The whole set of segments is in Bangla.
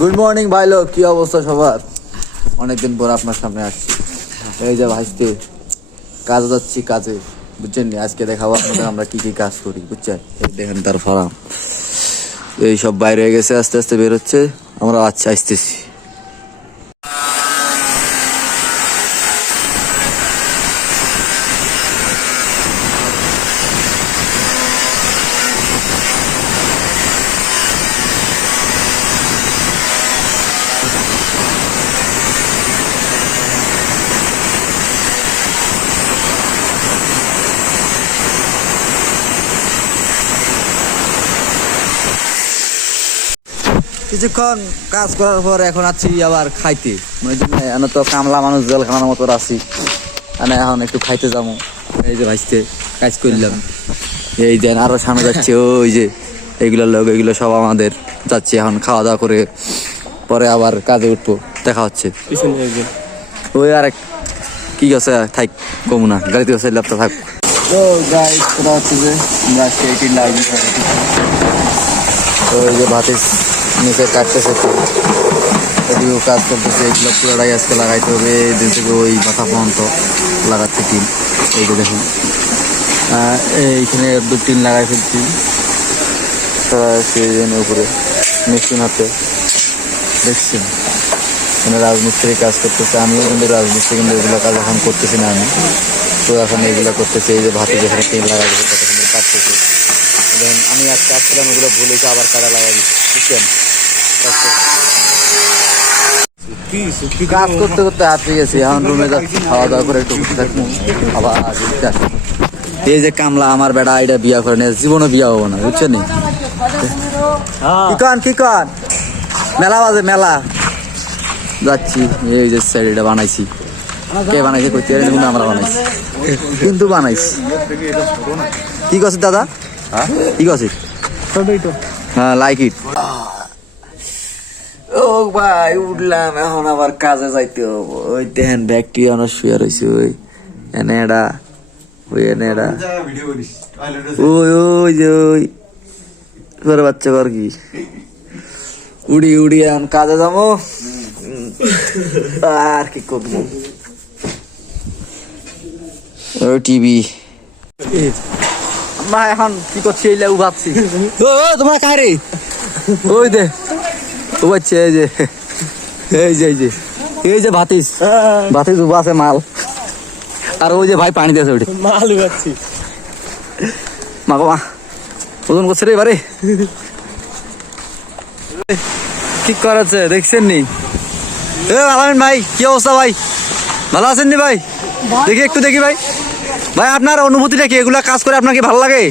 গুড মর্নিং ভাই লোক কি অবস্থা সবার? অনেকদিন পর আপনার সামনে আসছি। এই যে ভাইস্তে কাজে যাচ্ছি, কাজে। বুঝছেন নি? আজকে দেখাবো আপনাদের আমরা কি কি কাজ করি, বুঝছেন? দেখেন তার ফার্ম। এই সব বাইরে হয়ে গেছে, আস্তে আস্তে বেরোচ্ছে আমরা আচ্ছা আসতেছি। কিছুক্ষণ কাজ করার পর এখন আছি আবার খাইতে। মানে জন্য তো কামলা মানুষ জলখানার মতো আছি। মানে এখন একটু খাইতে যাব। এই যে ভাইস্তে কাজ করলাম। এই দেন আরও সামনে যাচ্ছে ওই যে এইগুলো লোক এগুলো সব আমাদের যাচ্ছে এখন খাওয়া দাওয়া করে। পরে আবার কাজে উঠবো দেখা হচ্ছে। ওই আর এক কি আছে থাক কমু না গাড়িতে বসে ল্যাপটপ থাক। তো হচ্ছে যে? আমরা আজকে এইটিন লাইভ তো এই যে ভাতে নিচে কাটতেছে এদিকেও কাজ করতেছে, এগুলো পুরোটাই আজকে লাগাইতে হবে। এই দিন থেকে ওই মাথা পর্যন্ত লাগাচ্ছে টিন। এই যে দেখুন। এইখানে দু টিন লাগাই ফেলছি। সেই উপরে মেশিন হাতে। দেখছেন? এখানে রাজমিস্ত্রি কাজ করতেছে। আমিও কিন্তু রাজমিস্ত্রি, কিন্তু এগুলো কাজ এখন করতেছি না আমি। তো এখন এগুলো করতেছে। এই যে ভাতে যেখানে তেল লাগাই সুন্দর কাটতেছে। দেখেন আমি এক কাজ করলাম এগুলো ভুলেছি আবার কাটা লাগাই দিচ্ছি বুঝছেন কাজ করতে- করতে হাত গেছি এখন রুমে যাচ্ছি খাওয়া দাওয়া করে একটু থাকব আবার এই যে কামলা আমার বেটা এটা বিয়া করে নিয়ে জীবনে বিয়া হব না বুঝছেন নি? কি কন কি কন? মেলা বাজে মেলা। যাচ্ছি এই যে শাড়িটা বানাইছি। কে বানাইছে করতে কিন্তু আমরা বানাইছি। কিন্তু বানাইছি। কি করছিস দাদা? কি করছিস? হ্যাঁ লাইক ইট ও ভাই উঠলাম এখন আবার কাজে যাইতে হব। ওই দেখেন ব্যাগটি অনেক শুয়ে রয়েছে ওই এনে এটা ওই এনে এটা ওই ওই যে ওই তোর বাচ্চা কর কি? উড়ি উড়ি এখন কাজে যাব। আর কি করব? টিভি। মা এখন কি করছি এই লেবু ভাবছি। ও ও, তোমার কারে? ওই দে ও বাচ্চা এই যে এই যে এই যে এই যে ভাতিস ভাতিস উবা আছে মাল। আর ওই যে ভাই পানি দিয়েছে ওটি মাল উড়াচ্ছি মা গো মা ওজন করছে রে এবারে। ঠিক করাচ্ছে দেখছেন নি? এ আলামিন ভাই কি অবস্থা ভাই? ভালো আছেন নি ভাই? দেখি একটু দেখি ভাই। ভাই আপনার অনুভূতিটা কি? এগুলা কাজ করে আপনার কি ভালো লাগে?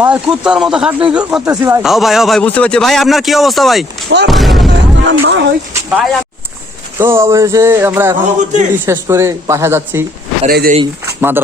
ভাই কুত্তার মতো খাটনি করতেছি ভাই। হ্যাঁ ভাই হ্যাঁ ভাই বুঝতে পারছি। ভাই আপনার কি অবস্থা ভাই? ভাই তো অবশেষে আমরা এখন শেষ করে বাসা যাচ্ছি। আর এই যে এই মাদার